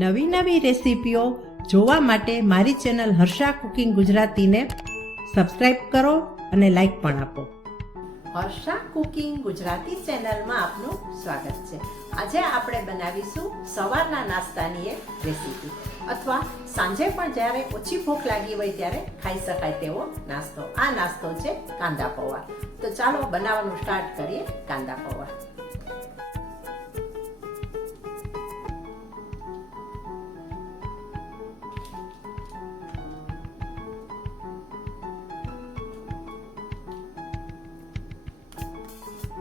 નવી નવી રેસીપીઓ જોવા માટે મારી ચેનલ હર્ષા કુકિંગ ગુજરાતીને સબસ્ક્રાઈબ કરો અને લાઈક પણ આપો. હર્ષા કુકિંગ ગુજરાતી ચેનલમાં આપનું સ્વાગત છે. આજે આપણે બનાવીશું સવારના નાસ્તાની એક રેસીપી અથવા સાંજે પણ જ્યારે ઓછી ભૂખ લાગી હોય ત્યારે ખાઈ શકાય તેવો નાસ્તો. આ નાસ્તો છે કાંદા પૌવા. તો ચાલો બનાવવાનું સ્ટાર્ટ કરીએ. કાંદા પૌવા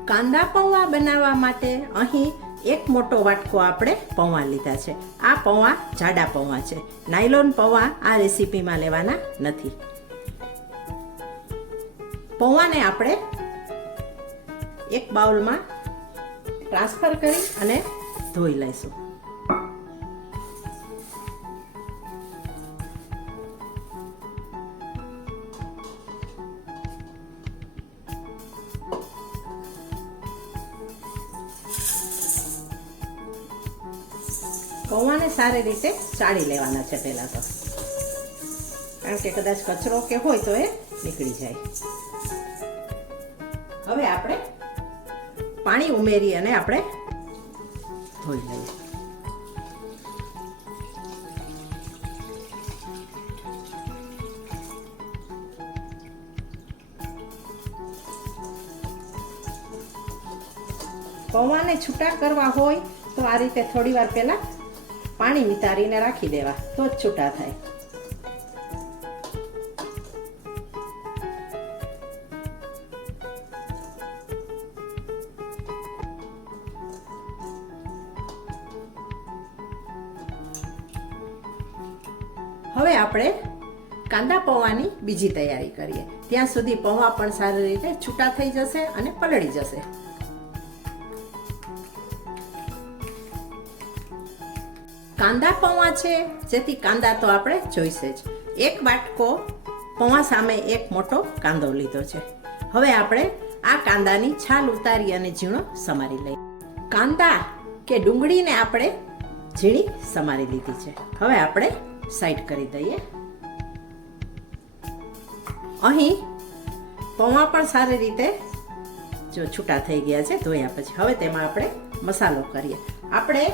કાંદા પૌવા બનાવવા માટે અહીં એક મોટો વાટકો આપણે પૌવા લીધા છે. આ પૌવા જાડા પૌવા છે. નાયલોન પૌવા આ રેસીપીમાં લેવાના નથી. પૌવાને આપણે એક બાઉલમાં ટ્રાન્સફર કરી અને ધોઈ લઈશું. પૌવાને સારી રીતે ચાળી લેવાના છે પહેલાં તો, કારણ કે કદાચ કચરો કે હોય તો એ નીકળી જાય. હવે આપણે પાણી ઉમેરી અને આપણે ધોઈ લઈએ. પૌવાને છૂટા કરવા હોય તો આ રીતે થોડી વાર પહેલા પાણી વિતારીને રાખી દેવા, તો જ છૂટા થાય. હવે આપણે કાંદા પૌવાની બીજી તૈયારી કરીએ. ત્યાં સુધી પૌવા પણ સારી રીતે છૂટા થઈ જશે અને પલળી જશે. કાંદા પૌવા છે, જેથી કાંદા તો આપણે જોઈશે જ. એક વાટકો પૌવા સામે એક મોટો કાંદો લીધો છે. હવે આપણે આ કાંદાની છાલ ઉતારી અને ઝીણો સમારી લઈએ. કાંદા કે ડુંગળીને આપણે ઝીણી સમારી લીધી છે. હવે આપણે સાઈડ કરી દઈએ. અહીં પૌવા પણ સારી રીતે જો છૂટા થઈ ગયા છે ધોયા પછી. હવે તેમાં આપણે મસાલો કરીએ. આપણે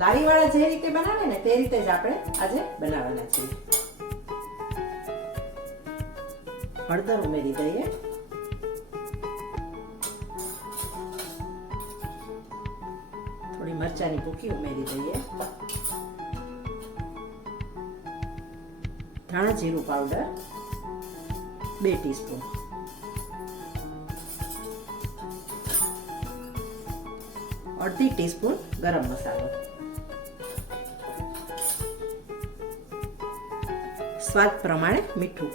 લારીવાળા જે રીતે બનાવે ને તે રીતે જ આપણે આજે બનાવવાના છીએ. હળદર ઉમેરી દઈએ. થોડી મરચાની ભૂકી ઉમેરી દઈએ. ધાણા જીરું પાવડર 2 ટીસ્પૂન, અડધી ટીસ્પૂન ગરમ મસાલો, સ્વાદ પ્રમાણે મીઠું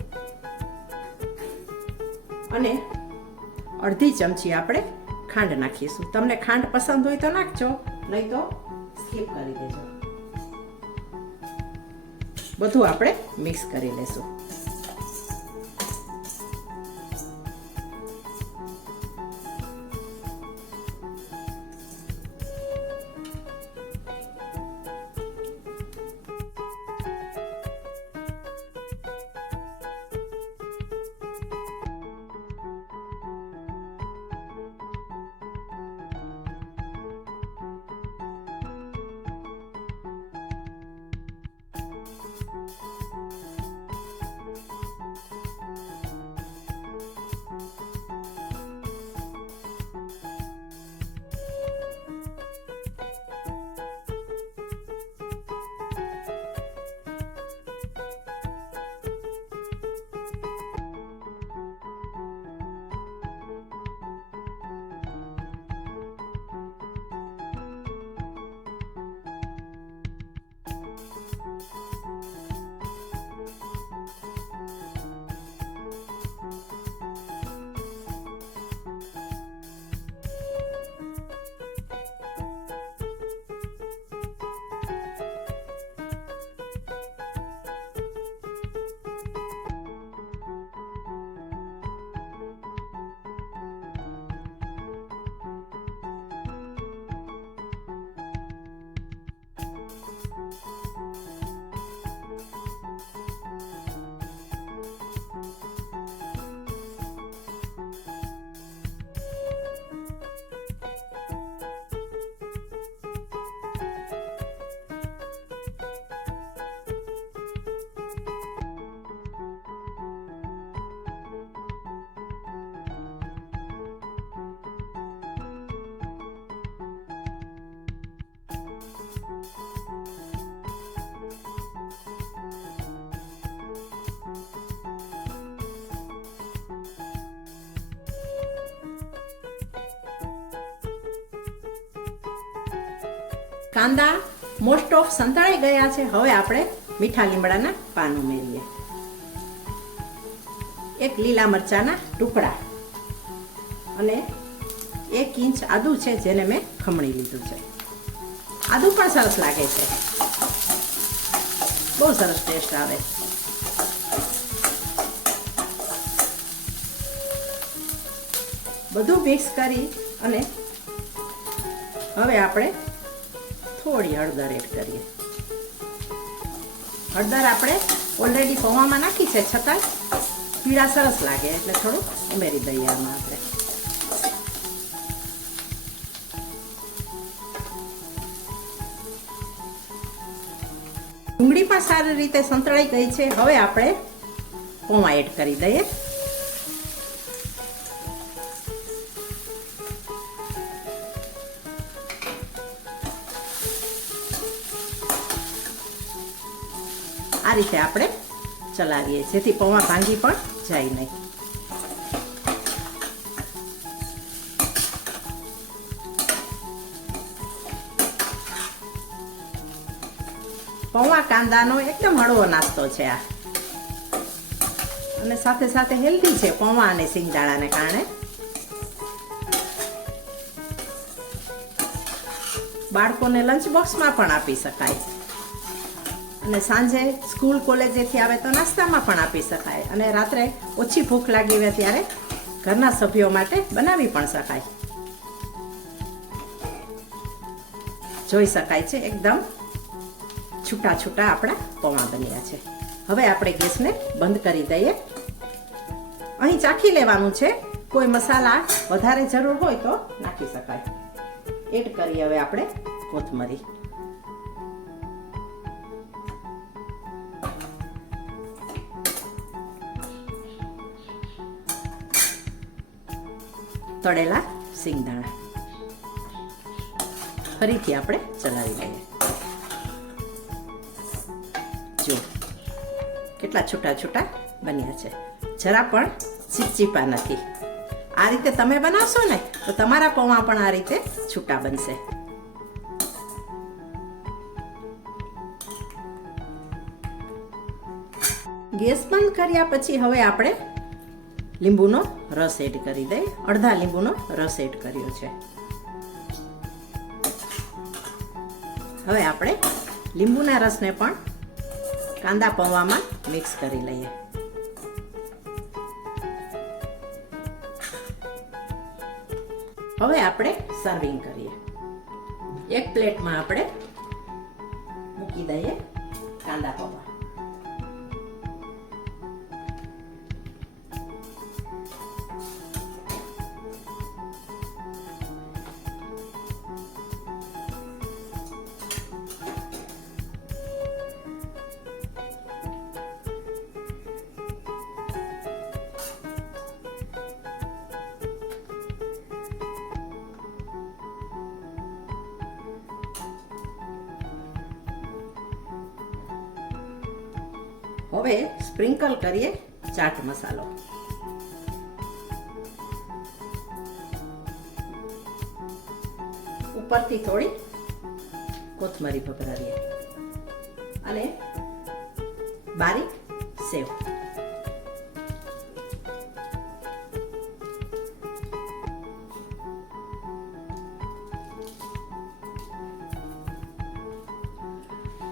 અને અડધી ચમચી આપણે ખાંડ નાખીશું. તમને ખાંડ પસંદ હોય તો નાખજો, નહીં તો સ્કીપ કરી દેજો. બધું આપણે મિક્સ કરી લેશું. કાંદા મોસ્ટ ઓફ સંતળાઈ ગયા છે. હવે આપણે મીઠા લીમડાના પાન ઉમેરીએ. 1 લીલા મરચાના ટુકડા અને 1 ઇંચ આદુ છે, જેને મેં ખમણી લીધું છે. આદુ પણ સરસ લાગે છે, બહુ સરસ ટેસ્ટ આવે. બધું મિક્સ કરી અને હવે આપણે થોડી હળદર એડ કરીએ. હળદર આપણે ઓલરેડી પૌવામાં નાખી છે, છતાં પીળા સરસ લાગે એટલે થોડું ઉમેરી દઈએ આમાં આપણે. ડુંગળી પણ સારી રીતે સંતળાઈ ગઈ છે. હવે આપણે પૌવા એડ કરી દઈએ. આ રીતે આપણે ચલાવીએ જેથી પૌવા ભાંગી પણ જાય નહીં. પૌવા કાંદાનો એકદમ હળવો નાસ્તો છે આ, અને સાથે સાથે હેલ્ધી છે પૌવા અને સિંગદાણાને કારણે. બાળકોને લંચ બોક્સમાં પણ આપી શકાય અને સાંજે સ્કૂલ કોલેજેથી આવે તો નાસ્તામાં પણ આપી શકાય, અને રાત્રે ઓછી ભૂખ લાગી હોય ત્યારે ઘરના સભ્યો માટે બનાવી પણ શકાય. જોઈ શકાય છે એકદમ છૂટા છૂટા આપણા પૌવા બન્યા છે. હવે આપણે ગેસને બંધ કરી દઈએ. અહીં ચાખી લેવાનું છે, કોઈ મસાલા વધારે જરૂર હોય તો નાખી શકાય. એડ કરીએ હવે આપણે કોથમરી. તળેલા સિંગદાણા ફરીથી આપણે ચલાવી લઈએ. જો કેટલા છૂટા છૂટા બન્યા છે, જરા પણ ચીપચીપા નથી. આ રીતે તમે બનાવશો ને તો તમારા પૌવા પણ આ રીતે છૂટા બનશે. ગેસ બંધ કર્યા પછી હવે આપણે લીંબુનો રસ એડ કરી દઈએ. અડધા લીંબુનો રસ એડ કર્યો છે. હવે આપણે લીંબુના રસને પણ કાંદા પૌવામાં મિક્સ કરી લઈએ. હવે આપણે સર્વિંગ કરીએ. એક પ્લેટમાં આપણે મૂકી દઈએ કાંદા પૌવા. હવે સ્પ્રિંકલ કરીએ ચાટ મસાલો. ઉપરથી થોડી કોથમરી ભભરાવીએ અને બારીક સેવ.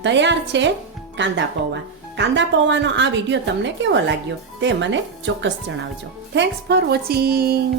તૈયાર છે કાંદા પૌવા. કાંદા પૌવાનો આ વિડીયો તમને કેવો લાગ્યો તે મને ચોક્કસ જણાવજો. Thanks for watching.